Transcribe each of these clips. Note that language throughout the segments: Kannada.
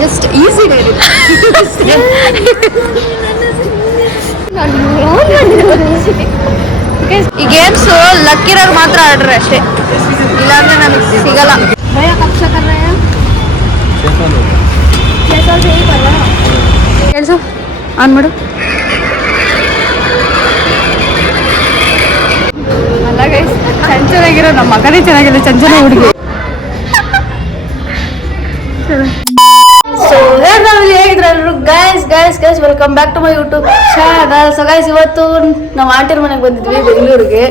ಜಸ್ಟ್ ಈಸಿ ಡೈರಿ ಈ ಗೇಮ್ಸ್ ಲಕ್ಕಿರೋರು ಮಾತ್ರ ಆಡ್ರಿ ಅಷ್ಟೇ. ಇಲ್ಲಾಂದ್ರೆ ನಮಗೆ ಸಿಗಲ್ಲ. ಭಯ ಕಕ್ಷ ಕೆಲಸ? ಆನ್ ಮಾಡು. ಅಲ್ಲ ಗೈಸ್ ಚಂಚನಾಗಿರೋ ನಮ್ಮ ಮಗನೇ ಚೆನ್ನಾಗಿಲ್ಲ ಚಂಚನ ಹುಡುಗಿ. Guys guys welcome back to my YouTube channel so guys ಇವತ್ತು ನಮ್ಮ ಆಂಟಿ ಮನೆಗೆ ಬಂದಿದ್ವಿ ಬೆಂಗಳೂರಿಗೆ.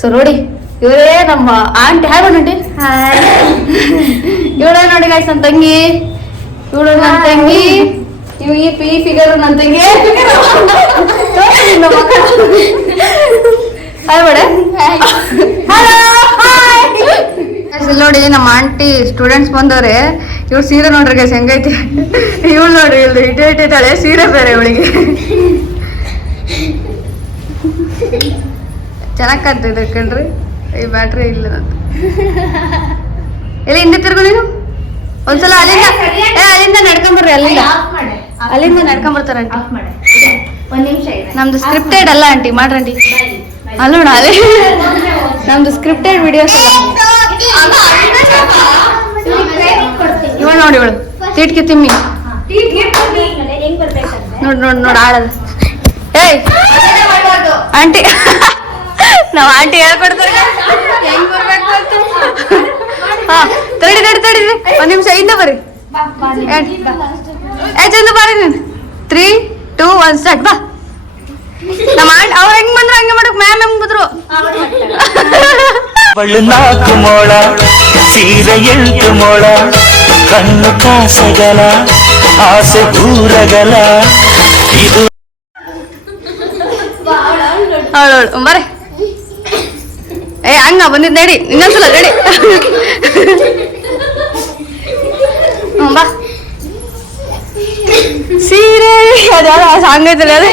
ಸೊ ನೋಡಿ ಇವರೇ ನಮ್ಮ ಆಂಟಿ ಹಾಯ್ ನೋಡಿ ಇವಳೇ ನೋಡಿ ಗೈಸ್ ನನ್ನ ತಂಗಿ. ಇವಳು ನನ್ನ ತಂಗಿ. ಇವ್ ಈ ಪಿ ಫಿಗರ್ ನನ್ನ ತಂಗಿ ಹಾಯ್ ಬೇಡ. ಇಲ್ಲಿ ನೋಡಿ ನಮ್ಮ ಆಂಟಿ ಸ್ಟೂಡೆಂಟ್ಸ್ ಬಂದವ್ರೆ. ಇವ್ರು ಸೀರೆ ನೋಡ್ರಿ ಗೈಸ್ ಹೆಂಗೈತಿ ಇವಳು ನೋಡ್ರಿ ಇಲ್ದು ಇಟೆ ಇಟ್ಟಿದ್ದಾಳೆ ಸೀರೆ ಬೇರೆ ಇವಳಿಗೆ. ಚೆನ್ನಾಗಿ ಕಾಣ್ತಿದೆ ಕಣ್ರಿ. ಈ ಬ್ಯಾಟ್ರಿ ಇಲ್ಲ ಎಲ್ಲಿ ಹಿಂದೆ ತಿರ್ಗು ನೀನು? ಒಂದ್ಸಲ ಅಲ್ಲಿಂದ ಏ ಅಲ್ಲಿಂದ ನಡ್ಕೊಂಬರ್ರಿ ಅಲ್ಲಿಂದ. ಅಲ್ಲಿಂದ ನಡ್ಕೊಂಬರ್ತಾರ ನಮ್ದು ಸ್ಕ್ರಿಪ್ಟೆಡ್ ಅಲ್ಲ ಆಂಟಿ ಮಾಡ್ರಂಟಿ ಅಲ್ಲೋಣ ಅಲ್ಲಿ ನಮ್ದು ಸ್ಕ್ರಿಪ್ಟೆಡ್ ವಿಡಿಯೋಸ್ ಅಲ್ಲ ನೋಡಿ ಇವಳು. ತೀಟ್ಗೆ ತಿಮ್ಮಿ ನೋಡ್ ನೋಡ್ ನೋಡ್ ಆಡದ ಏಯ್! ಆಂಟಿ, ನಾವ್ ಆಂಟಿ ಹೇಳ್ಕೊಡ್ತಾರೆ. ಹಾ, ತಡಿ ತಡಿ ತಡಿ ಒಂದ್ ನಿಮಿಷ ಇಂದ ಬರ್ರಿ. ಏ, ಚಂದ ಬಾರಿ ನೀನು. ತ್ರೀ ಟೂ ಒನ್ ಸ್ಟಾರ್ಟ್ ಬಾ. ನಮ್ಮ ಆಂಟ್, ಅವ್ರ ಹೆಂಗ್ ಬಂದ್ರು ಹಂಗೆ ಮಾಡಕ್? ಮ್ಯಾಮ್ ಹೆಂಗ್ ಬಂದ್ರು? ಬಳ್ಳು ನಾಲ್ಕು ಮೋಳ, ಸೀರೆ ಎಂಟು ಮೊಳ. ಕಣ್ಣು ಕಾಸಗಲ ಆಸೆ ದೂರಗಲ ಇದು ಅವಳವಳು ಬರ್ರಿ ಏ ಹಂಗ ಬಂದಿದ್ ನಡಿ ಇನ್ನೊಂದ್ಸಲ ನಡಿ. ಬಾ. ಸೀರೆ ಅದ್ಯಾವ ಸಾಂಗ್ ಐತಲ್ಲ ಅದು?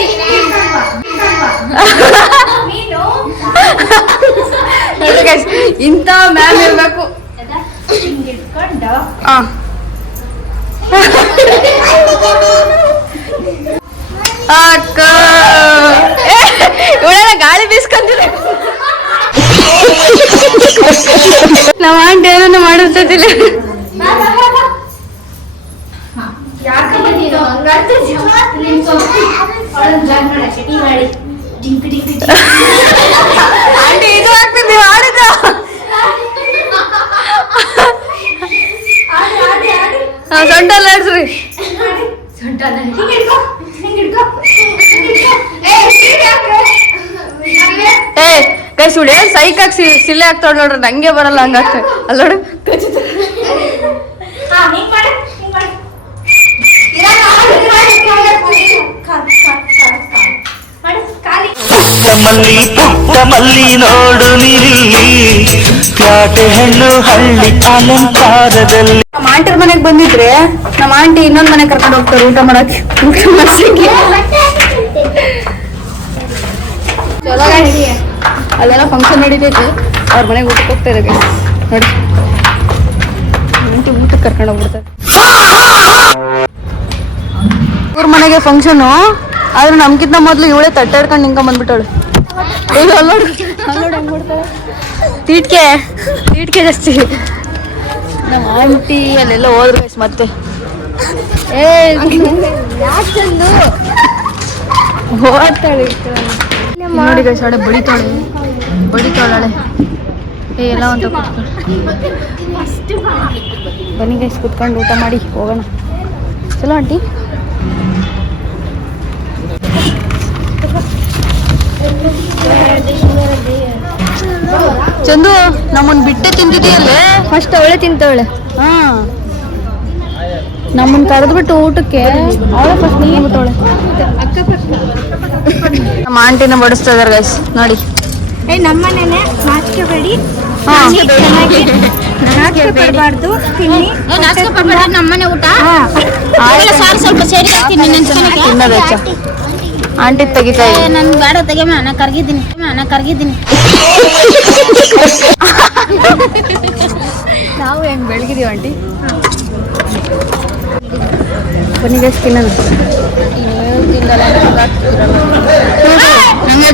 ಇಂಥ ಮ್ಯಾಮ್ ಇರ್ಬೇಕು. ಹಿಂಗ್ ಇಟ್ಕೊಂಡು ಆ. ಅಕ್ಕ ಇವಳೆಲ್ಲ ಗಾಳಿ ಬೀಸ್ಕೊಂತಿಲ್ಲ ನಮ್ಮ ಆಂಟಿ ಏನನ್ನು ಮಾಡಿರ್ತದಿಲ್ಲ ಯಾಕೆ ಬಂದಿದ್ದು ಹಂಗಾಡ್ತಿದ್ಯೋ? ನಿನ್ ಸ್ವಲ್ಪ ಅವಳನ್ನ ಜಾಗ್ ಮಾಡಕ್ಕೆ ಟೀ ಮಾಡಿ ಡಿಂಕ್ ಡಿಂಕ್ ಡಿಂಕ್. ಆಂಟಿ ಇದು ಆಗ್ತದೆ ಆಡಿದ ಆಡಿ, ಆಡಿ, ಆಡಿ. ಸೊಂಟ ಆಡ್ಸ್ರಿ ಆಡಿ. ಸೊಂಟನ ಹಿಂಗ್ ಹಿಡ್ಕೊ, ಹಿಂಗ್ ಹಿಡ್ಕೊ, ಹಿಂಗ್ ಹಿಡ್ಕೊ. ಏ, ಕೈ ಸುಡಿ ಸೈಕ್ ಹಾಕಿ ಸಿಲೆ ಹಾಕ್ತಾವ್ ನೋಡ್ರಿ ನಂಗೆ ಬರಲ್ಲ ಹಂಗಾಗ್ತ ಅಲ್ಲ ನೋಡು. ಮಲ್ಲಿ ಪುಟ್ಟ ಮಲ್ಲಿ ನೋಡು ನೀ ಪ್ಯಾಟೆ ಹೆಣ್ಣು ಹಳ್ಳಿ ಅಲಂಕಾರದಲ್ಲಿ ಬಂದಿದ್ರೆ ನಮ್ಮ ಆಂಟಿ ಇನ್ನೊಂದ್ ಮನೆ ಕರ್ಕೊಂಡು ಹೋಗ್ತಾರೆ ಊಟ ಮಾಡಕ್ಕೆ. ಊಟ guys. ಅಲ್ಲೆಲ್ಲ ಫಂಕ್ಷನ್ ನಡೀತೈತಿ. ಅವ್ರ ಮನೆಗೆ ಊಟಕ್ಕೆ ಹೋಗ್ತಾ ಇದ್ದಾರೆ ನೋಡಿ. ಆಂಟಿ ಊಟಕ್ಕೆ ಕರ್ಕೊಂಡು ಹೋಗ್ಬಿಡ್ತಾರೆ. ಇವ್ರ ಮನೆಗೆ ಫಂಕ್ಷನು ಆದ್ರೆ ನಮ್ಗಿಂತ ಮೊದ್ಲು ಇವಳೇ ತಟ್ಟೆ ಹಿಡ್ಕೊಂಡು ನಿಂಕ ಬಂದ್ಬಿಟ್ಟವಳು ಈಗ ಅಲ್ಲೋಡು ಅಲ್ಲೋಡು ಹೆಂಗ್ ತೀಟ್ಕೆ. ತೀಟ್ಕೆ ಜಾಸ್ತಿ. ನಮ್ಮ ಆಂಟಿ ಅಲ್ಲೆಲ್ಲ ಹೋದ್ರು ಗೈಸ್ ಮತ್ತೆ. ಏ ಯಾಕಂದು ಹೋಗ್ತಾಳೆ ನೋಡಿ ಗೈಸ್ ಅವಳೆ ಬಡಿತಾಳೆ. ಬಡಿತಾಳೆ ಏ ಎಲ್ಲ ಒಂದು ಬನ್ನಿ ಗೈಸ್ ಕುತ್ಕೊಂಡು ಊಟ ಮಾಡಿ ಹೋಗೋಣ. ಚಲೋ ಆಂಟಿ. ಚಂದು ನಮ್ಮನ್ ಬಿಟ್ಟೆ ತಿಂದಿದೆಯಲ್ಲೇ? ಫಸ್ಟ್ ಅವಳೆ ತಿಂತವಳೆ. ಹಾ. ನಮ್ಮನ್ ಕರೆದ್ಬಿಟ್ಟು ಊಟಕ್ಕೆ ಅವಳೆ ಫಸ್ಟ್ ನೀವಳೆ ನಮ್ಮ ಆಂಟಿನ ಬಡಿಸ್ತಾ ಇದಾರೆ ಗೈಸ್ ನೋಡಿ. ಏ ನಮ್ಮನೇನೆ ನಾಚಿಕೆ ಬೇಡಿ. ನಾಚಿಕೆ ಪಡಬಾರ್ದು ತಿನ್ನಿ. ನಮ್ಮನೆ ಊಟ. ಸಾರು ಸ್ವಲ್ಪ ಸೇರಿ ಹಾಕ್ತೀನಿ ನೆನ್ಸ್ಕೊಳಕ್ಕೆ? ಆಂಟಿ ತೆಗಿತಾ ಇದೆ ನನ್ ಬೇಡ ತೆಗೆಮ ನಾ ಕರ್ಗಿದ್ದೀನಿ. ನಾ ಕರ್ಗಿದ್ದೀನಿ. ನಾವು ಹೆಂಗ್ ಬೆಳಗಿದೀವಿ ಆಂಟಿ?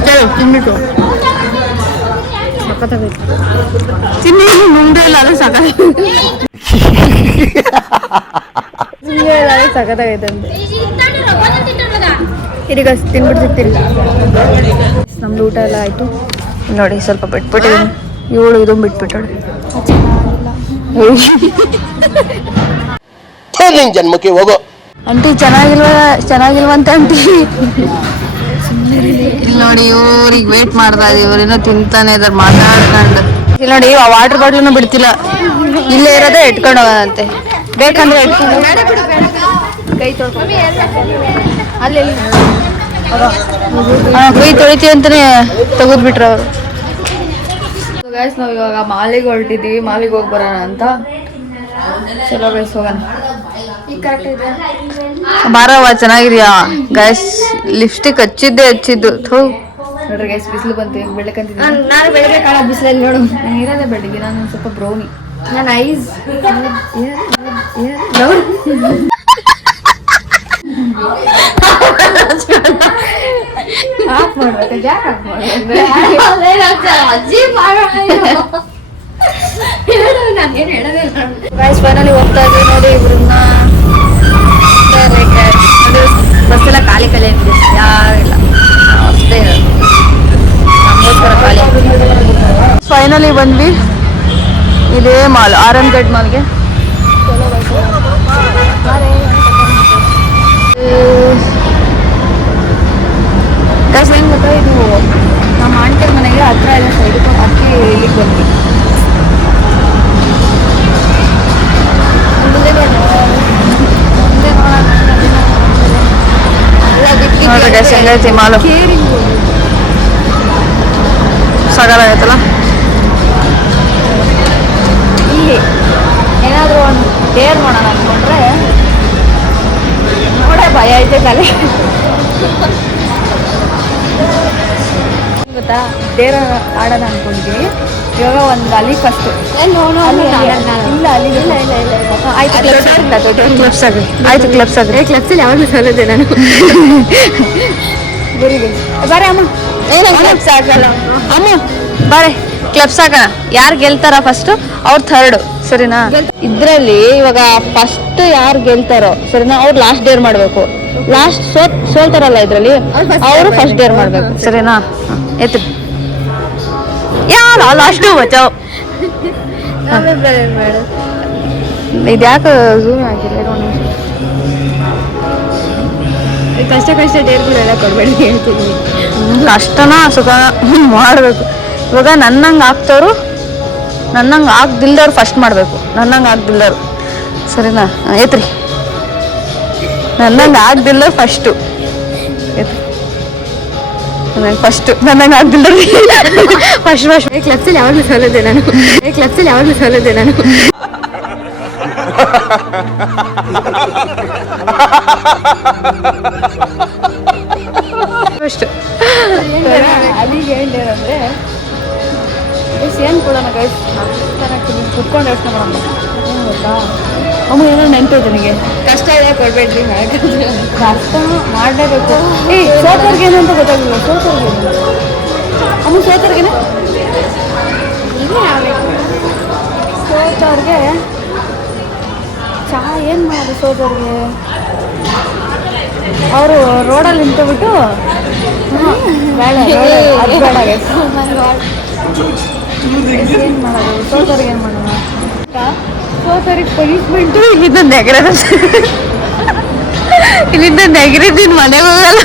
ಕೇಳು ತಿನ್ಬಿಟ್ಟು. ಸಖತ್ತಾಗೈತೆ ತಿನ್ನಿ ಮುಂದೆ ಇಲ್ಲ ಅದು ಅಂತ. ಇದೀಗ ತಿನ್ಬಿಟ್ಟು ಸಿಗ್ತೀರಿ ನಮ್ದು ಊಟ ಎಲ್ಲ ಆಯ್ತು. ನೋಡಿ ಸ್ವಲ್ಪ ಬಿಟ್ಬಿಟ್ಟಿದ್ದೀನಿ ಏಳು ಇದು ಬಿಟ್ಬಿಟ್ಟು ಜನ್ಮಕ್ಕೆ ಹೋಗೋ. ಅಂಟಿ ಚೆನ್ನಾಗಿಲ್ವ? ಚೆನ್ನಾಗಿಲ್ವಂತ ಅಂಟಿ ಇಲ್ಲಿ ನೋಡಿ ಇವ್ರಿಗೆ ವೇಟ್ ಮಾಡ್ತಾ ಇದೆ ಇವರೇನೋ ತಿಂತಾನೆ ಇದಾರೆ ಮಾತಾಡ್ಕೊಂಡು. ಇಲ್ಲಿ ನೋಡಿ ಆ ವಾಟರ್ ಬಾಟ್ಲನ್ನು ಬಿಡ್ತಿಲ್ಲ. ಇಲ್ಲೇ ಇರೋದೇ ಇಟ್ಕೊಂಡು ಹೋಗೋದಂತೆ ಬೇಕಂದ್ರೆ ಇಟ್ಕೊಂಡು ಕೈ ತೊಳ್ಕೊಂಡು ಅಲ್ಲಿ ಕೈ ತೊಳಿತೀವಿ ಅಂತಾನೆ ತೆಗೆದ್ಬಿಟ್ರ ಅವರು ಗೈಸ್ ನಾವು ಇವಾಗ ಮಾಲಿಗೆ ಹೊರಟಿದ್ದೀವಿ ಮಾಲಿಗೆ ಹೋಗಿ ಬರೋಣ ಅಂತ ಚಲೋ ಗೈಸ್ ಹೋಗೋಣ ಬಾರವ ಚೆನ್ನಾಗಿದ್ಯಾ ಗೈಸ್ ಲಿಪ್ಸ್ಟಿಕ್ ಹಚ್ಚಿದ್ದೆ ಹಚ್ಚಿದ್ದು ಥೂ ನೋಡ್ರಿ ಗೈಸ್ ಬಿಸಿಲು ಬಂತು ಈಗ ನಾನು ಬೆಳಗ್ಗೆ ಕಾಲ ಬಿಸಿಲಲ್ಲಿ ನೋಡು ನಾನು ಇರೋದೇ ಬೆಳಗ್ಗೆ ನಾನು ಸ್ವಲ್ಪ ಬ್ರೌನಿ ನಾನು ಐಸ್ ಆಫ್ ಗೈಸ್ ಫೈನಲಿ ಹೋಗ್ತಾ ಇದ್ವಿ ನೋಡಿ ಇವ್ರನ್ನ ಬಸ್ ಎಲ್ಲ ಖಾಲಿ ಖಾಲಿ ಆಗಿದೆ ಯಾರಿಲ್ಲ ಅಷ್ಟೇ ನಮಗೋಸ್ಕರ ಫೈನಲಿ ಬಂದ್ವಿ ಇದೇ ಮಾಲ್ ಆರ್ ಎನ್ ಗೇಟ್ ಮಾಲ್ಗೆ ಗೈಸ್ ಏನು ಗೊತ್ತಾ ಇದು ನಮ್ಮ ಆಂಟಿ ಮನೆಗೆ ಹತ್ರ ಎಲ್ಲ ಸೈಡ್ ಅದಕ್ಕೆ ಇಲ್ಲಿಗೆ ಬಂದ್ವಿ. ಹೆಂಗೈತಿ ಮಾಲು? ಸಾಗಲಾಗೈತಲ್ಲ ಇಲ್ಲಿ ಏನಾದರೂ ಒಂದು ಡೇರ್ ಮಾಡೋಣ ಅನ್ಕೊಂಡ್ರೆ ನೋಡೇ ಭಯ ಐತೆ ತಲೆ? ಗೊತ್ತಾ? ಡೇರ್ ಆಡೋಣ ಅನ್ಕೊಂಡಿದ್ವಿ. ಇವಾಗ ಒಂದು ಅಲ್ಲಿ ಫಸ್ಟ್ ಇಲ್ಲ ಅಲ್ಲಿ ಇಲ್ಲ ಇಲ್ಲ ಇಲ್ಲ ಆಯ್ತು ಕ್ಲಬ್ಸ್ ಆಗಿ ಆಯ್ತು ಕ್ಲಬ್ಸ್ ಆಗಿ ಕ್ಲಬ್ಸಲ್ಲಿ ಯಾವಾಗಲೂ ಸಲ್ಲದೆ ನಾನು. ಬಾರೆ ಅಮ್ಮ. ಏನ ಕ್ಲಬ್ಸ್ ಆಗಲ್ಲ? ಅಮ್ಮ ಬಾರೆ. ಕ್ಲಬ್ಸ್ ಹಾಕೋಣ ಯಾರು ಗೆಲ್ತಾರ ಫಸ್ಟ್ ಅವ್ರು ಥರ್ಡ್ ಸರಿನಾ? ಇದ್ರಲ್ಲಿ ಇವಾಗ ಫಸ್ಟ್ ಯಾರು ಗೆಲ್ತಾರೋ ಸರಿನಾ? ಅವ್ರು ಲಾಸ್ಟ್ ಡೇರ್ ಮಾಡಬೇಕು. ಲಾಸ್ಟ್ ಸೋತ್ ಸೋಲ್ತಾರಲ್ಲ ಇದ್ರಲ್ಲಿ? ಅವರು ಫಸ್ಟ್ ಡೇರ್ ಮಾಡಬೇಕು. ಸರಿನಾ? ಎತ್ತು. ಯಾರ? ಲಾಸ್ಟ್ ಬಚಾವ್ ಇದ್ಯಾಕೆ ಝೂಮ್ ಆಗಿಲ್ಲ. ಕಷ್ಟ ಕಷ್ಟ ಡೇರ್ಗಳೆಲ್ಲ ಕೊಡ್ಬೇಡಿ ಹೇಳ್ತೀನಿ. ಕಷ್ಟನ ಸುಖ ಮಾಡಬೇಕು. ಇವಾಗ ನನ್ನಂಗೆ ಆಗ್ತವ್ರು ನನ್ನಂಗೆ ಆಗ್ದಿಲ್ದವ್ರು ಫಸ್ಟ್ ಮಾಡಬೇಕು. ನನ್ನಂಗೆ ಆಗ್ದಿಲ್ದವ್ರು. ಸರಿನಾ? ಹಾ, ಎತ್ರಿ. ನನ್ನಂಗೆ ಆಗ್ದಿಲ್ಲ ಫಸ್ಟು ನನಗೆ ಫಸ್ಟು ನನಗೆ ಆಗ್ದಿಲ್ಲ. ಫಸ್ಟ್ ಫಸ್ಟ್ ಕ್ಲಬ್ಸಲ್ಲಿ ಯಾವಾಗಲೂ ಸಲ್ಲದೆ ನಾನು. ಕ್ಲಬ್ಸಲ್ಲಿ ಯಾವಾಗಲೂ ಸಲ್ಲದೆ ನಾನು. ಫಸ್ಟ್ ಅಲ್ಲಿಗೆ ಹೇಳಿದ್ರೆ ಗೈಸ್ ಏನು ಕೊಡೋಣ ಗೈಸ್ ಕುತ್ಕೊಂಡು ಯೋಚನೆ ಮಾಡೋಣ. ಏನು ಗೊತ್ತಾ? ಅಮ್ಮ ಏನೋ ನೆನಪೈತೆ ನನಗೆ ಕಷ್ಟ ಇದೆ ಕೊಡ್ಬೇಡ್ರಿ ಕಷ್ಟ ಮಾಡಲೇಬೇಕು. ಏ ಸೋತರ್ಗೆ ಏನು ಅಂತ ಗೊತ್ತಾಗಿಲ್ಲ ಸೋತರ್ಗೆ ಅಮ್ಮ ಸೋತರ್ಗೆ ಸೋತವ್ರಿಗೆ? ಚಹಾ ಏನು ಮಾಡೋದು ಸೋತವ್ರಿಗೆ? ಅವರು ರೋಡಲ್ಲಿ ನಿಂತುಬಿಟ್ಟು ಬೇಡ ಮಾಡೋದು? ಸೋತವ್ರಿಗೆ ಏನು ಮಾಡೋಣ ಸೋತವ್ರಿಗೆ ಪನಿಷ್ಮೆಂಟು ಇಲ್ಲಿಂದ ನೆಗರದ. ಇಲ್ಲಿಂದ ನೆಗರಿದ್ದೀನಿ ಮನೆಗೆ ಹೋಗಲ್ಲ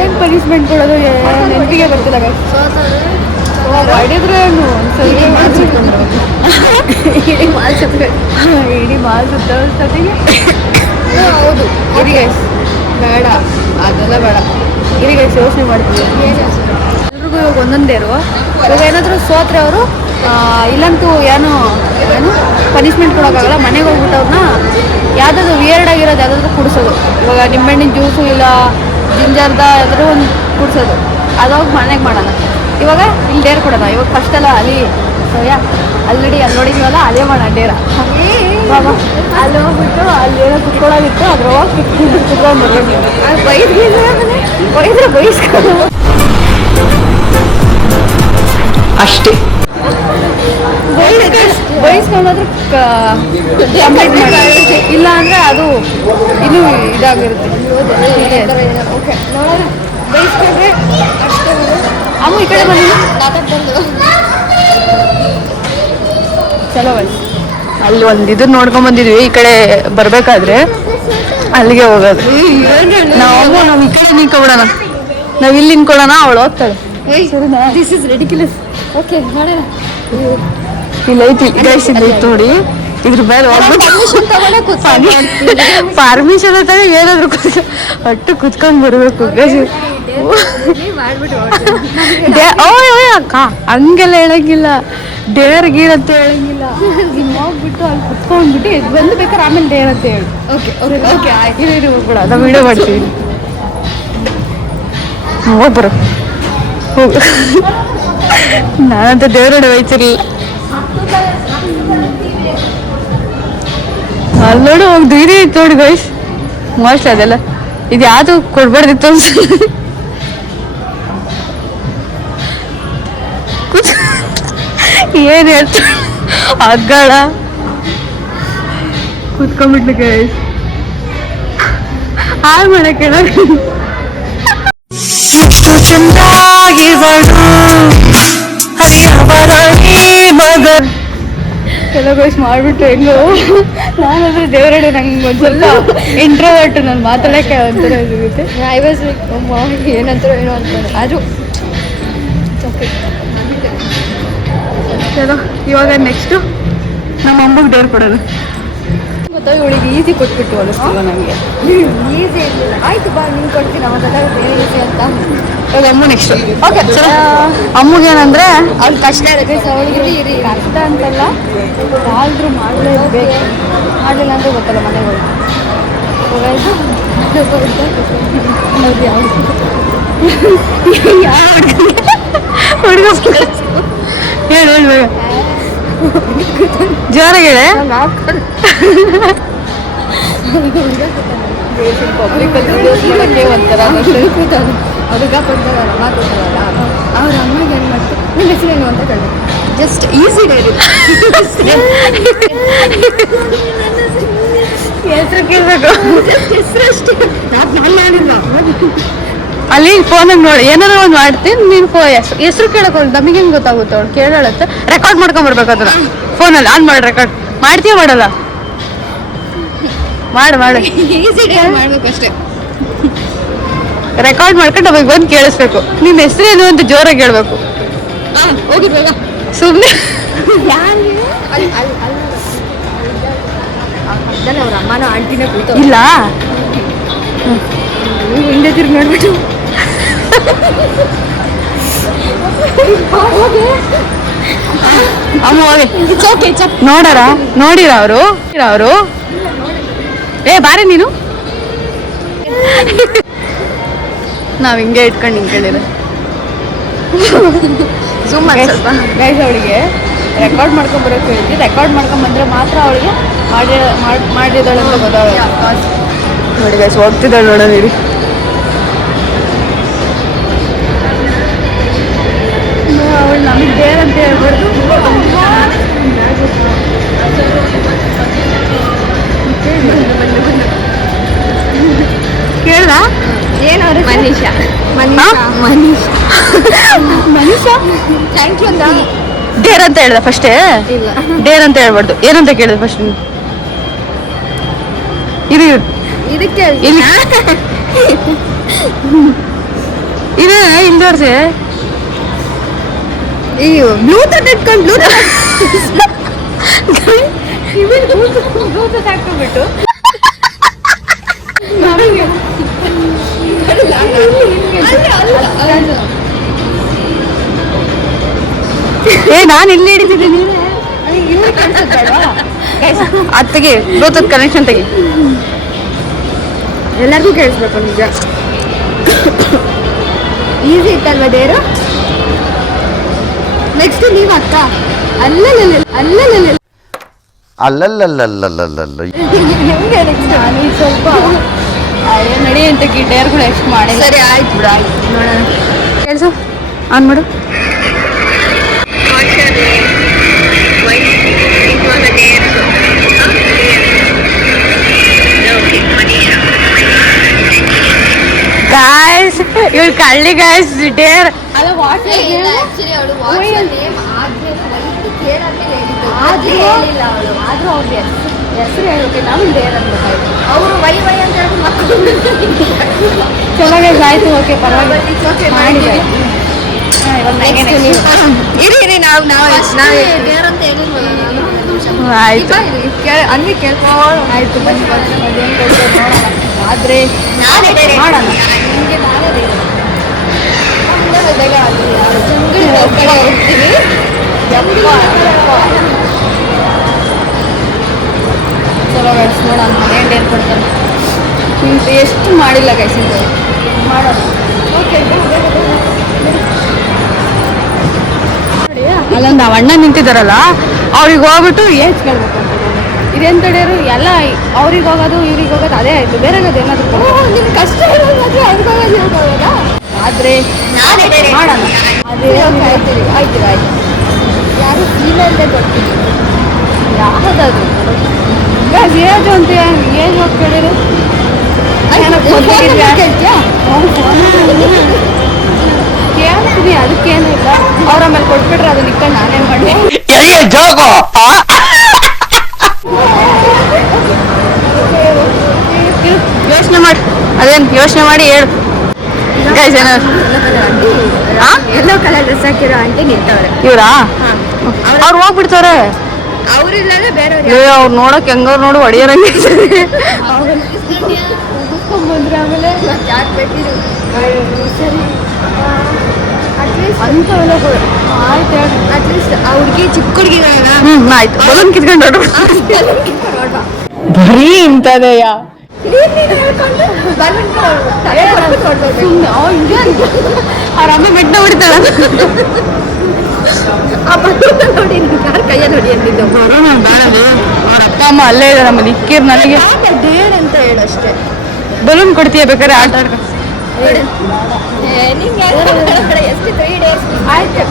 ಏನು ಪನಿಷ್ಮೆಂಟ್ ಕೊಡೋದು? ನೆನಪಿಗೆ ಬರ್ತಿಲ್ಲ. ಹೊಡಿದ್ರು ಇಡೀ ಮಾಲ್ ಸುತ್ತ ಇಡೀ ಮಾಲ್ ಸುತ್ತೋಷ್ಟೊತ್ತಿಗೆ ಹೌದು. ಇರಿಗೈಸ್ ಬೇಡ. ಅದೆಲ್ಲ ಬೇಡ. ಇರಿ ಗೈಸ್ ಯೋಚನೆ ಮಾಡ್ತೀವಿ ಎಲ್ರಿಗೂ ಇವಾಗ ಒಂದೊಂದೇರು ಇವಾಗ ಏನಾದರೂ ಸೋತ್ರೆ ಅವರು? ಇಲ್ಲಂತೂ ಏನು ಏನು ಪನಿಷ್ಮೆಂಟ್ ಕೊಡೋಕ್ಕಾಗಲ್ಲ. ಮನೆಗೆ ಹೋಗ್ಬಿಟ್ಟು ಅವ್ರನ್ನ ಯಾವುದಾದ್ರು ವಿಯರ್ಡ್ ಆಗಿರೋದು ಯಾವುದಾದ್ರೂ ಕುಡಿಸೋದು. ಇವಾಗ ನಿಂಬೆಹಣ್ಣಿನ ಜ್ಯೂಸು ಇಲ್ಲ ಜಿಂಜರ್ದ ಯಾವ್ದಾದ್ರು ಒಂದು ಕುಡಿಸೋದು. ಅದಾವಾಗ ಮನೆಗೆ ಮಾಡೋಣ. ಇವಾಗ ಇಲ್ಲಿ ಡೇರ್ ಕೊಡೋಣ. ಇವಾಗ ಫಸ್ಟ್ ಎಲ್ಲ ಅಲ್ಲಿ ಯಾ ಆಲ್ರೆಡಿ ಅಲ್ಲಿ ನೋಡಿದೀವಲ್ಲ ಅದೇ ಮಾಡೋಣ ಡೇರ ಅಲ್ಲಿ ಹೋಗ್ಬಿಟ್ಟು ಅಲ್ಲಿ ಏನೋ ಕುತ್ಕೊಳ್ಳೋದಿತ್ತು ಅದ್ರ ಹೋಗಿ ಕುತ್ಕೊಂಡು ಬರ್ಬೇಕು ಬೈದ್ರೆ ಬೈಸ್ಕೊಂಡು ಅಷ್ಟೇ. ಮಾಡಿ ಇಲ್ಲ ಅಂದ್ರೆ ಅದು ಇನ್ನೂ ಇದಾಗಿರುತ್ತೆ. ಬೈಸ್ಕೊಂಡ್ರೆ ಅಷ್ಟೇ ಅಮ್ಮ ಈ ಕಡೆ ಬಂದು ಚಲೋ ಬಸ್ ಅಲ್ಲಿ ಒಂದು ಇದನ್ನ ನೋಡ್ಕೊಂಡ್ ಬಂದಿದ್ವಿ ಈ ಕಡೆ ಬರ್ಬೇಕಾದ್ರೆ ಅಲ್ಲಿಗೆ ಹೋಗೋದು. ನಾವು ನಾವು ಈ ಕಡೆ ನಿಂತ್ಕೊಬಿಡೋಣ. ನಾವು ಇಲ್ಲಿ ನಿಂತ್ಕೊಳ್ಳೋಣ ಅವಳು ಹೋಗ್ತಾಳೆ. ದಿಸ್ ಇಸ್ ರೆಡಿಕ್ಯುಲಸ್ ಓಕೆ ನೋಡೋಣ ಇಲ್ಲ ಐತಿ ಗೈಸ್ ನೋಡಿ. ಇದ್ರ ಮೇಲೆ ಪರ್ಮಿಷನ್ ಅಂತ ಏನಾದ್ರು ಒಟ್ಟು ಕುತ್ಕೊಂಡ್ ಬರ್ಬೇಕು. ಅಕ್ಕ ಹಂಗೆಲ್ಲ ಹೇಳಂಗಿಲ್ಲ. ಡೇರ್ ಗೀರ್ ಅಂತ ಹೇಳಂಗಿಲ್ಲ. ಹೋಗ್ಬಿಟ್ಟು ಅಲ್ಲಿ ಕುತ್ಕೊಂಡ್ಬಿಟ್ಟು ಇದು ಬಂದು ಬೇಕಾದ್ರೆ ಆಮೇಲೆ ಡೇರ್ ಅಂತ ಹೇಳಿ. ಓಕೆ ಓಕೆ ಓಕೆ ಆಯ್ತು. ಹೋಗ್ಬಿಡ. ನಾವು ವಿಡಿಯೋ ಮಾಡ್ತೀವಿ ಹೋಗ್ಬರು. ಹೋಗು ನಾನಂತ ದೇವರಡೆ ಬೈತಿರ್ಲಿಲ್ಲ ಅಲ್ಲಿ ನೋಡು ಹೋಗಿ ಧೈರ್ಯ ಇತ್ತು ನೋಡಿ ಗೈಸ್ ಮೋಸ್ಟ್ ಅದೆಲ್ಲ. ಇದು ಯಾವುದು ಕೊಡ್ಬಾರ್ದಿತ್ತು ಅನ್ಸ ಏನ್ ಹೇಳ್ತ ಅಗ್ಗಾಳ ಕುತ್ಕೊಂಡ್ಬಿಟ್ಲು ಗೈಸ್ ಹಾಳು ಮಾಡಕ್ಕೆ ಎಲ್ಲ ಗೈಸ್ ಮಾಡ್ಬಿಟ್ಟು ಹೆಂಗೋ. ನಾನಾದ್ರೆ ದೇವರಡೆ ನಂಗೆ ಒಂದು ಸ್ವಲ್ಪ ಇಂಟ್ರೋವರ್ಟ್ ನಾನು ಮಾತಾಡೋಕ್ಕೆ ಒಂಥರ ಇರುತ್ತೆ ಐ ವಾಸ್ ಏನಂತಾರೋ ಏನೋ ಅಂತ ಆದರೂ ಚಲೋ ಇವಾಗ ನೆಕ್ಸ್ಟು ನಮ್ಮ ಅಮ್ಮಗೆ ಡೇರ್ ಕೊಡೋದು ಗೊತ್ತಾ ಇವಳಿಗೆ ಈಸಿ ಕೊಟ್ಬಿಟ್ಟು ಅನಿಸ್ತಿಲ್ಲ ನನಗೆ ಈಸಿ ಇರಲಿಲ್ಲ. ಆಯ್ತು ಬಾ ನೀನು ಕೊಡ್ತೀನಿ? ನಮ್ಮ ಈಸಿ ಅಂತ? ಇವಾಗ ಅಮ್ಮ ನೆಕ್ಸ್ಟ್ ಓಕೆ ಅಮ್ಮಗೆ ಏನಂದ್ರೆ ಅವ್ಳು ಕಷ್ಟ ಇರುತ್ತೆ ಅವಳಿಗೆ ಇರಿ. ಕಷ್ಟ ಅಂತಲ್ಲ ಆದ್ರೂ ಮಾಡಲೇಬೇಕು ಮಾಡಲಿಲ್ಲ ಅಂದ್ರೆ ಗೊತ್ತಲ್ಲ ಮನೆಗಳು ಹುಡುಗ ಹೇಳು ಹೇಳು ಜೋರಾಗಿ ಹೇಳೆ. ಪಬ್ಲಿಕ್ ಅಲ್ಲಿ ಒಂಥರ ಹುಡುಗ ಬಂದವಲ್ಲ ಮಾತಾಡ್ತಾರಲ್ಲ ಅವ್ರ ಅಮ್ಮಗೆ ಏನು ಮಾಡ್ತಾರೆ ನಿಮ್ಮ ಹೆಸರೇನು ಅಂತ ಕೇಳಿ ಜಸ್ಟ್ ಈಸಿ ಡೈರಿ ಹೆಸರು ಕೇಳಬೇಕು. ಹೆಸರು ಅಷ್ಟೇ. ಅಲ್ಲಿ ಫೋನ್ ನೋಡಿ ಏನಾರ ಒಂದು ಮಾಡ್ತೀನಿ ನೀನು ಫೋ ಹೆಸರು ಕೇಳಕ್ ಅವ್ಳು ನಮಗೆ ಹೆಂಗೆ ಗೊತ್ತಾಗುತ್ತೆ ಅವ್ಳು? ಕೇಳತ್ತೆ ರೆಕಾರ್ಡ್ ಮಾಡ್ಕೊಂಡ್ ಬರ್ಬೇಕು ಅದನ್ನ ಫೋನಲ್ಲಿ ಆನ್ ಮಾಡಿ ರೆಕಾರ್ಡ್ ಮಾಡ್ತೀಯ ಮಾಡಲ್ಲ? ಮಾಡು ಮಾಡು. ಮಾಡ್ಬೇಕು ಅಷ್ಟೇ. ರೆಕಾರ್ಡ್ ಮಾಡ್ಕೊಂಡು ಅವಾಗ ಬಂದು ಕೇಳಿಸ್ಬೇಕು. ನಿಮ್ಮ ಹೆಸರೇನು ಅಂತ ಜೋರಾಗಿ ಹೇಳ್ಬೇಕು. ಹೋಗಿ ಬೇಗ. ಸುಮ್ಮನೆ ಅಲ್ಲಿ ಅಲ್ಲಿ ಅಲ್ಲಿ. ಅವ್ರ ಅಮ್ಮನ ಆಂಟಿನ ಕೂತ ಇಲ್ಲ. ನೀವು ಹಿಂದೆ ತಿರುಗಿ ನೋಡ್ಬಿಟ್ಟು ಅಮ್ಮ ಹೋಗಿ. ನೋಡಾರ? ನೋಡಿರ ಅವರು? ಅವರು? ಏ ಬಾರೆ ನೀನು? ನಾವ್ ಹಿಂಗೆ ಇಟ್ಕೊಂಡು ನಿಂತ್ಕೊಂಡಿರ ಸ್ವಲ್ಪ. ಗೈಸ್ ಅವಳಿಗೆ ರೆಕಾರ್ಡ್ ಮಾಡ್ಕೊಂಡು ಬರೋಕೆ ಹೇಳಿದ್ವಿ. ರೆಕಾರ್ಡ್ ಮಾಡ್ಕೊಂಡು ಬಂದ್ರೆ ಮಾತ್ರ ಅವಳಿಗೆ ಮಾಡಿ ಮಾಡಿದಾಳೆ ಅಂತ ಗೊತ್ತಾಗ ನೋಡಿ ಗೈಸ್ ಹೋಗ್ತಿದ್ದಾಳೆ ನೋಡೋಣ ಇಡಿ ಏನವ್ರೆ ಮನೀಷಾ ಮನೀಷಾ. ಮನೀಷಾ? ಥ್ಯಾಂಕ್ ಯು ಅಂತ. ಡೇರ್ ಅಂತ ಹೇಳ್ದ ಫಸ್ಟೇ ಇಲ್ಲ. ಡೇರ್ ಅಂತ ಹೇಳ್ಬಾರ್ದು. ಏನಂತ ಕೇಳಿದ ಫಸ್ಟ್ ಇದು. ಇದಕ್ಕೆ ಇಲ್ಲಿ. ಇದೆ ಇಲ್ಲಿ ತೋರಿಸಿ ಈ ಬ್ಲೂಟೂತ್ ಇಟ್ಕೊಂಡು ಬ್ಲೂಟೂತ್ ಬ್ಲೂಟೂತ್ ಹಾಕೊಂಡ್ಬಿಟ್ಟು ಏ ನಾನು ಇಲ್ಲಿ ಹಿಡಿತಿದ್ದೀನಿ ಅದು ತೆಗಿ ಬ್ಲೂಟೂತ್ ಕನೆಕ್ಷನ್ ತೆಗಿ. ಎಲ್ಲರಿಗೂ ಕೇಳಿಸ್ಬೇಕು ನಿಜ. ಈಸಿ ಇತ್ತಲ್ವ ದೇರು ನೆಕ್ಸ್ಟ್ ನೀವು ಅಕ್ಕ. ಅಲ್ಲಲ್ಲ ಅಲ್ಲಲ್ಲ ಅಲ್ಲಲ್ಲಲ್ಲಲ್ಲಲ್ಲಲ್ಲ. ಹೆಂಗೆ ನೆಕ್ಸ್ಟ್ ಸ್ವಲ್ಪ ಅಯ್ಯೋ ನಡಿ ಅಂತ ಗಿಡ್ಡೇರ್ಗಳು ಎಷ್ಟು ಮಾಡಿದೆ ಸರಿ ಆಯ್ತು ಬಿಡ ನೋಡೋಣ. ಕೆಲಸ? ಆನ್ ಮಾಡು. ಗಾಯ್ಸ್ ಇವ್ರು ಕಳ್ಳಿ ಗಾಯ್ಸ್ ಡೇರ್ ಅಲ್ಲ ವಾಟ್ ಆಕ್ಚುಲಿ ಅವಳು ವಾಚ್ ನೇಮ್ ಆದ್ರೆ ವೈಟ್ ಕೇಳಂತ ಹೇಳಿದ್ದು. ಆದ್ರೆ ಹೇಳಿಲ್ಲ ಅವಳು. ಆದ್ರೂ ಅವ್ರಿಗೆ ಹೆಸರು ಹೇಳೋಕೆ ನಾವು ಡೇರ್ ಅನ್ಬೇಕಾಯ್ತು. ಅವರು ವೈ ವೈ ಅಂತ ಹೇಳಿ ಮಕ್ಕಳು ಚೆನ್ನಾಗಿ ಆಯ್ತು ಓಕೆ ಪರವಾಗಿಲ್ಲ. ಮಾಡಿದೆ. ಇರಿ ಇರಿ ನಾವು ನಾವು ಅಂತ ನಾನು ಆಯ್ತು. ಅಲ್ಲಿ ಕೇಳ್ಕೊಂಡು ಆಯ್ತು ಬನ್ನಿ ಆದ್ರೆ ಮಾಡೋಣ ನಿಮಗೆ ನಮ್ದು ಜಂಗಲ್ ಹೋಗ್ತೀವಿ. ಚಲೋ ಗೈಸ್ ನೋಡೋಣ ಅದೇನು ಡೇರ್ ಕೊಡ್ತಾನೆ ನಿಮ್ದು ಎಷ್ಟು ಮಾಡಿಲ್ಲ ಗೈಸ್ ಇದು. ಮಾಡೋಣ. ಓಕೆ ಅಲ್ಲೊಂದು ಆ ಅಣ್ಣ ನಿಂತಿದ್ದಾರಲ್ಲ ಅವ್ರಿಗೆ ಹೋಗ್ಬಿಟ್ಟು ಏಜ್ ಕೇಳ್ಬೇಕು ಅಂತ. ಇದೇನ್ ತಡೆಯರು? ಎಲ್ಲ ಅವ್ರಿಗೆ ಹೋಗೋದು ಇವ್ರಿಗೆ ಹೋಗೋದು ಅದೇ ಆಯ್ತು. ಬೇರೆ ಏನಾದ್ರು ನಿಮ್ಗೆ ಕಷ್ಟ ಇರೋದಾದ್ರೆ ಅವ್ರಿಗೆ ಹೋಗೋದು ಇವ್ರಿಗೆ ಹೋಗೋದಾ? ಆದ್ರೆ ಮಾಡೋಣ. ಅದೇ ಆಯ್ತು ಆಯ್ತು ಆಯ್ತು. ಯಾರು ಫೀಲಲ್ಲೇ ಬರ್ತೀನಿ ಯಾವ್ದದು ಏಜ್ ಅಂತ ಏಜ್ ಹೋಗಿ ಕೇಳಿದ್ರು ಕೇಳ್ತೀನಿ ಅದಕ್ಕೇನು ಇಲ್ಲ. ಅವ್ರ ಆಮೇಲೆ ಕೊಟ್ಬಿಟ್ರೆ ಅದನ್ನ ಇಕ್ಕ ನಾನೇ ಮಾಡಿ ಜೋಗೋ ಯೋಚನೆ ಮಾಡಿ. ಅದೇನು ಯೋಚನೆ ಮಾಡಿ ಹೇಳು? ಎಲ್ಲೋ ಕಲರ್ ಡ್ರೆಸ್ ಹಾಕಿರೋ ಆಂಟಿ ನಿಂತವ್ರೆ. ಇವ್ರಾ? ಅವ್ರು ಏ ಅವ್ರು ನೋಡಕ್ ಹೆಂಗವ್ರು ನೋಡು ಹೊಡಿಯೋರಂಗೆ ಬಂದ್ರೆ ಆಮೇಲೆ ಮತ್ತೆ ಯಾಕೆ ಬೇಕಿರು ಸರಿ ಅಟ್ಲೀಸ್ಟ್ ಅಂತವೆಲ್ಲ ಕೊಡು. ಆಯ್ತು ಹೇಳಿ ಅಟ್ಲೀಸ್ಟ್ ಆ ಹುಡುಗಿ ಚಿಕ್ಕ ಹುಡುಗಿಗಳಲ್ಲ ಹ್ಮ್ ಆಯ್ತು ಬಲೂನ್ ಕಿತ್ಕೊಂಡು ಹೊರಡು ನೋಡ್ಬಾ ಬರೀ ಇಂಥದೆಯಾ ಬಲೂನ್ ಕೊಡ್ಬೇಕು ಸುಮ್ಮನೆ ಅವ್ರ ಅಮ್ಮ ಬೆಟ್ಟ ಹೊಡಿತಾಳ ಆ ಬಲೂನ್ ನೋಡಿ ಕೊರೋನಾ ಅವ್ರ ಅಪ್ಪ ಅಮ್ಮ ಅಲ್ಲೇ ಇದ್ದಾರೆ ನಮ್ಮ ನಿಕ್ಕಿರ್ ನನಗೆ. ಡೇರ್ ಅಂತ ಹೇಳು ಅಷ್ಟೇ. ಬಲೂನ್ ಕೊಡ್ತೀಯ ಬೇಕಾದ್ರೆ? ಆಟ ಆಡ್ಕೊ ನಿಂಗೆ ಎಷ್ಟು ತ್ರೀ ಡೇಸ್ ಆಯ್ತು.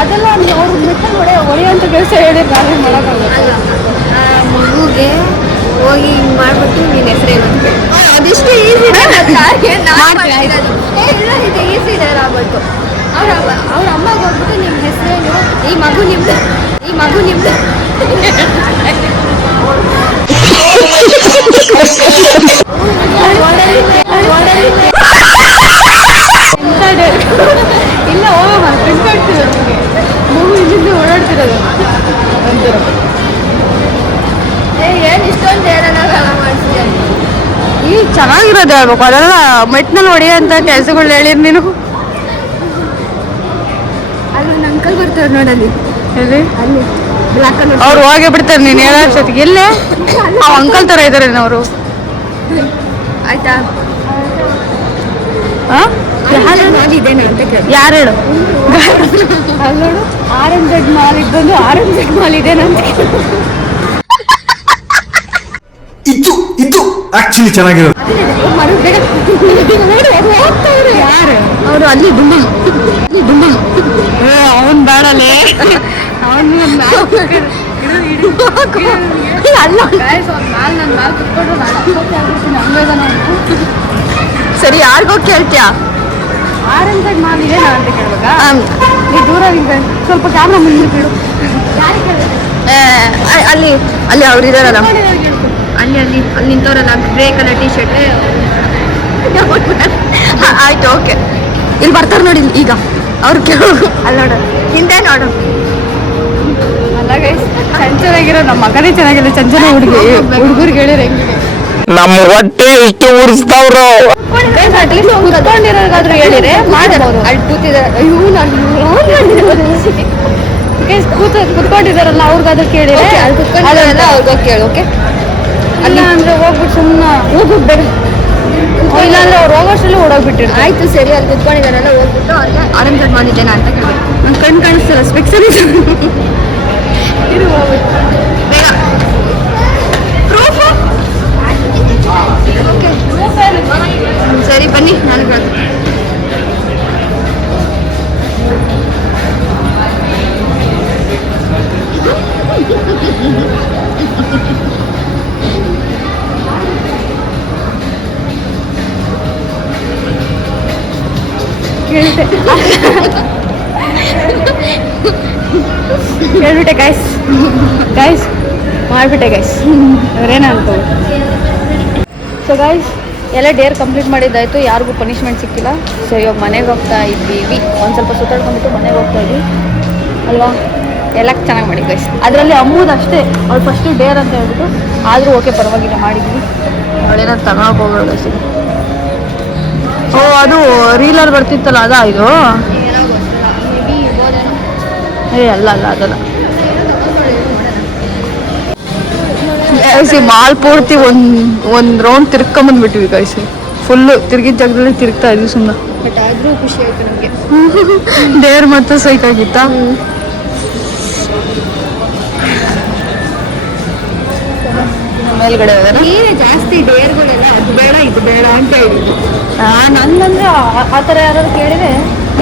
ಅದೆಲ್ಲ ಅವ್ರ ಮೆಟ್ಟಲ್ ಹೊಡೆ ಅಂತ ಕೆಲಸ ಹೇಳಿ ನಾವೇ ಮಾಡೋಕ್ಕಾಗಲ್ಲ ಮಗುಗೆ ಹೋಗಿ ಹಿಂಗ್ ಮಾಡ್ಬಿಟ್ಟು ನೀನ್ ಹೆಸರೇ ಅಂತ. ಅದೆಷ್ಟು ಈಸಿ ಮಾಡ್ತೀನಿ, ಆಯ್ತು. ಇಲ್ಲ ಇದು ಈಸಿ ಡೇರ್ ಆಗ್ಬೇಕು ಅವ್ರ ಅವ್ರ ಅಮ್ಮಗೆ ಹೋಗ್ಬಿಟ್ಟು ನಿಮ್ಮ ಹೆಸರೇನು? ಈ ಮಗು ನಿಮ್ದು, ಈ ಮಗು ನಿಮ್ದು. ಇಲ್ಲ ಹೋಗಮ್ಮ ಬಿಸ್ಕೊಡ್ತಿರೋದು ನಿಮಗೆ ಮಗು ಇಲ್ಲಿಂದ ಓಡಾಡ್ತಿರೋದು. ಅಂತಾರೆ ಏನು ಇಷ್ಟೊಂದು ಡೇರನ್ನ ಮಾಡಿಸಿದೆ ಈ ಚೆನ್ನಾಗಿರೋದು ಹೇಳ್ಬೇಕು. ಅದೆಲ್ಲ ಮೆಟ್ನಲ್ಲಿ ಅಂತ ಕೆಲಸಗಳು ಹೇಳಿರ್ ನೀನು. ಅಂಕಲ್ ಬರ್ತಾರೆ ನೋಡಲ್ಲಿ ಎಲ್ಲಿ? ಅಲ್ಲಿ. ಬ್ಲಾಕ್ ಕಲರ್ ಅವ್ರು ಹೋಗಿ ಬಿಡ್ತಾರೆ ನೀನು ಹೇಳೋ ಅಷ್ಟೊತ್ತಿಗೆ ಎಲ್ಲೇ? ಅವ್ ಅಂಕಲ್ ಥರ ಇದ್ದಾರೆ ಅವರು. ಆಯ್ತಾ? ಹಾಂ ಯಾರು ಹೇಳು ಅಲ್ಲಿ ನೋಡು ಆರ್ ಎಂಜೆಡ್ ಜೆಡ್ ಮಾಲಿಗೆ ಬಂದು ಆರ್ ಎನ್ ಜೆಡ್ ಮಾಲ್ ಇದೇನೋ ಆಕ್ಚುಲಿ ಚೆನ್ನಾಗಿರೋದು. ಯಾರು ಅವರು ಅಲ್ಲಿ ಅವನ್ ಬೇಡಲೇ. ಅವನು ಅಲ್ಲ. ಸರಿ ಯಾರಿಗೋ ಕೇಳ್ತೀಯಾ? ದೂರ ಸ್ವಲ್ಪ ಕ್ಯಾಮ್ರಾ ಮುಂದೆ ಬಿಡು ಅಲ್ಲಿ ಅಲ್ಲಿ ಅವ್ರು ಇದಾರಲ್ಲ. ಅಲ್ಲಿ ಅಲ್ಲಿ ಅಲ್ಲಿ ನಿಂತವರಲ್ಲ ಗ್ರೇ ಕಲರ್ ಟಿ ಶರ್ಟ್ ಆಯ್ತು ಓಕೆ ಇಲ್ಲಿ ಬರ್ತಾರೆ ನೋಡಿ ಈಗ. ಅವ್ರು ಕೇಳು. ಅಲ್ಲಿ ನೋಡು. ಹಿಂದೆ ನೋಡು. ಅಲ್ಲ ಚಂಚನಾಗಿರೋ ನಮ್ಮ ಮಗನೇ ಚೆನ್ನಾಗಿಲ್ಲ. ಚಂಚನ ಹುಡುಗಿ ಹುಡುಗರಿಗೆ ಹೇಳಿದ್ರೆ ಹೆಂಗಿದೆ? ನಮ್ಮ ಹೊಟ್ಟೆ ಇಷ್ಟು ಉರಿಸ್ತಾವ್ರು ಅಟ್ಲೀಸ್ಟ್ ಕುತ್ಕೊಂಡಿರೋದಾದ್ರೂ ಹೇಳಿದ್ರೆ ಮಾಡ್ಬೋದು ಅಲ್ಲಿ ಕೂತಿದ್ದಾರೆ ಅಯ್ಯೋ ನಾನು ಗೈಸ್ ಕೂತ್ ಕುತ್ಕೊಂಡಿದಾರಲ್ಲ ಅವ್ರಿಗಾದ್ರೂ ಕೇಳಿದ್ರೆ? ಅಲ್ಲಿ ಕುತ್ಕೊಂಡಿದ್ದಾರಲ್ಲ ಅವ್ರಿಗೆ ಕೇಳು ಓಕೆ ಅಲ್ಲ ಅಂದ್ರೆ ಹೋಗ್ಬಿಟ್ಟು ಸುಮ್ಮನೆ ಹೋಗ್ಬಿಡ್ಬೇಡ ಇಲ್ಲಾಂದ್ರೆ ಅವ್ರು ಹೋಗೋಷ್ಟರಲ್ಲಿ ಓಡೋಗ್ಬಿಟ್ಟಿರ್ತಾರೆ. ಆಯ್ತು ಸರಿ ಅಲ್ಲಿ ಕುತ್ಕೊಂಡಿದ್ದಾರಲ್ಲ ಹೋಗ್ಬಿಟ್ಟು ಅವ್ರಿಗೆ ಆರಾಮ್ ಕಟ್ ಮಾಡಿದ್ದೇನ ಅಂತ ಕೇಳಿ ನಂಗೆ ಕಣ್ ಕಾಣಿಸ್ತಲ್ಲ ಸ್ಪೆಕ್ಸ್ ಇದು ಹೋಗ್ಬಿಟ್ಟು ಬೇಡ ಪ್ರೂಫ್ ಸರಿ ಬನ್ನಿ ನಾನು ಬರ್ತೀನಿ ಕೇಳ್ಬಿಟ್ಟೆ ಕೇಳ್ಬಿಟ್ಟೆ ಗೈಸ್ ಗೈಸ್ ಮಾಡಿಬಿಟ್ಟೆ ಗೈಸ್ ಅವ್ರೇನಂತ? ಸೊ ಗೈಸ್ ಎಲ್ಲ ಡೇರ್ ಕಂಪ್ಲೀಟ್ ಮಾಡಿದ್ದಾಯಿತು. ಯಾರಿಗೂ ಪನಿಷ್ಮೆಂಟ್ ಸಿಕ್ಕಿಲ್ಲ. ಸೊ ಇವಾಗ ಮನೆಗೆ ಹೋಗ್ತಾ ಇದ್ದೀವಿ. ಒಂದು ಸ್ವಲ್ಪ ಸುತ್ತಾಡ್ಕೊಂಡ್ಬಿಟ್ಟು ಮನೆಗೆ ಹೋಗ್ತಾ ಇದ್ವಿ ಅಲ್ವಾ? ಎಲ್ಲ ಚೆನ್ನಾಗಿ ಮಾಡಿ ಗೈಸ್ ಅದರಲ್ಲಿ ಅಮ್ಮೂದು ಅಷ್ಟೇ ಅವ್ಳು ಫಸ್ಟು ಡೇರ್ ಅಂತ ಹೇಳ್ಬಿಟ್ಟು ಆದರೂ ಓಕೆ ಪರವಾಗಿಲ್ಲ, ಮಾಡಿದ್ವಿ. ಅವಳೇನಾದ್ರು ತಗೊಳಕ್ ಹೋಗೋಳು ಗೈಸ್ ಓ ಅದು ರೀಲರ್ ಬರ್ತಿತ್ತಲ್ಲ ಅದಾ ಇದು? ಏ ಅಲ್ಲ ಅಲ್ಲ ಅದಲ್ಲ. ಗೈಸಿ ಮಾಲ್ ಪೂರ್ತಿ ಒಂದ್ ಒಂದ್ ರೌಂಡ್ ತಿರ್ಕೊಂಬಂದ್ಬಿಟ್ವಿ ಗೈಸಿ ಫುಲ್ಲು ತಿರ್ಗಿದ ಜಾಗದಲ್ಲಿ ತಿರುಗ್ತಾ ಇದ್ವಿ ಸುಮ್ಮನೆ ಬಟ್ ಆದ್ರೂ ಖುಷಿ ಆಯ್ತು ನಮಗೆ. ದೇವ್ರ ಮತ್ತೆ ಸೈಕ್ ಮೇಲ್ಗಡೆ ನೀವೇ ಜಾಸ್ತಿ ಡೇರ್ಗಳೆಲ್ಲ ಅದು ಬೇಡ ಇದು ಬೇಡ ಅಂತ ಹೇಳಿದ್ರು. ನಂದಂದ್ರೆ ಆ- ಥರ ಯಾರಾದ್ರು ಕೇಳಿದ್ರೆ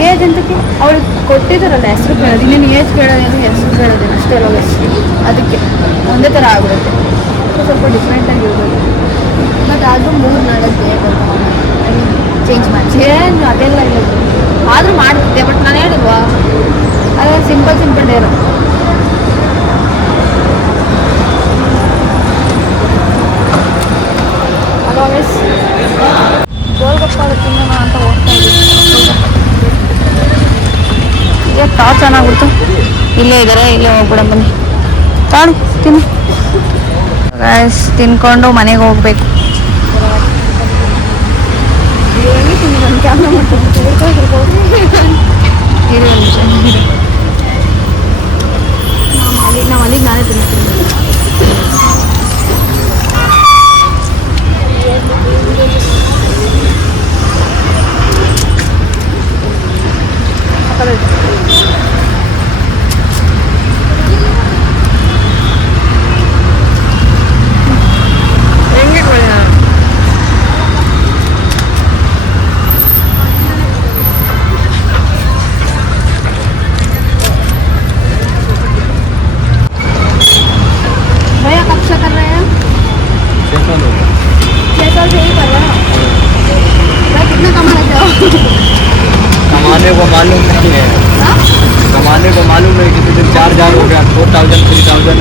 ಏಜ್ ಅಂತಕ್ಕೆ ಅವಳು ಕೊಟ್ಟಿದ್ದಾರಲ್ಲ ಹೆಸರು ಕೇಳೋದು. ಇನ್ನೇನು ಏಜ್ ಕೇಳೋದೇನು ಹೆಸರು ಕೇಳೋದೇನು ಅಷ್ಟೇ ಅಲ್ಲ ಅದಕ್ಕೆ ಒಂದೇ ಥರ ಆಗುತ್ತೆ ಸೊ ಸ್ವಲ್ಪ ಡಿಫ್ರೆಂಟಾಗಿ ಇರ್ಬೋದು. ಬಟ್ ಆದ್ರೂ ಮೂರು ನಾಲ್ಕು ಚೇಂಜ್ ಮಾಡಿ ಏನು ಅದೆಲ್ಲ ಇಲ್ಲ. ಆದರೂ ಮಾಡ್ತಿದ್ದೆ ಬಟ್ ನಾನು ಹೇಳಿದ್ವಾ ಅದೇ simple simple day hello miss golgappa ತಿನ್ನೋಣ ಅಂತ ಹೋಗ್ತಾ ಇದ್ದೀವಿ ತಾ ಚೆನ್ನಾಗ್ಬಿಡ್ತು. ಇಲ್ಲೇ ಇದ್ದಾರೆ ಇಲ್ಲೇ ಹೋಗ್ಬಿಡ ಬನ್ನಿ. ತಾಳು ತಿನ್ನು. ತಿನ್ಕೊಂಡು ಮನೆಗೆ ಹೋಗ್ಬೇಕು. ನಾವು ಅಲ್ಲಿಗೆ ನಾನೇ ತಿನ್ನಿಸ್ತೀನಿ কালার कमाने को मालूम नहीं है। कमाने को मालूम नहीं किसी दिन चार हज़ार हो गया फोर थाउज़ेंड थ्री थाउज़ेंड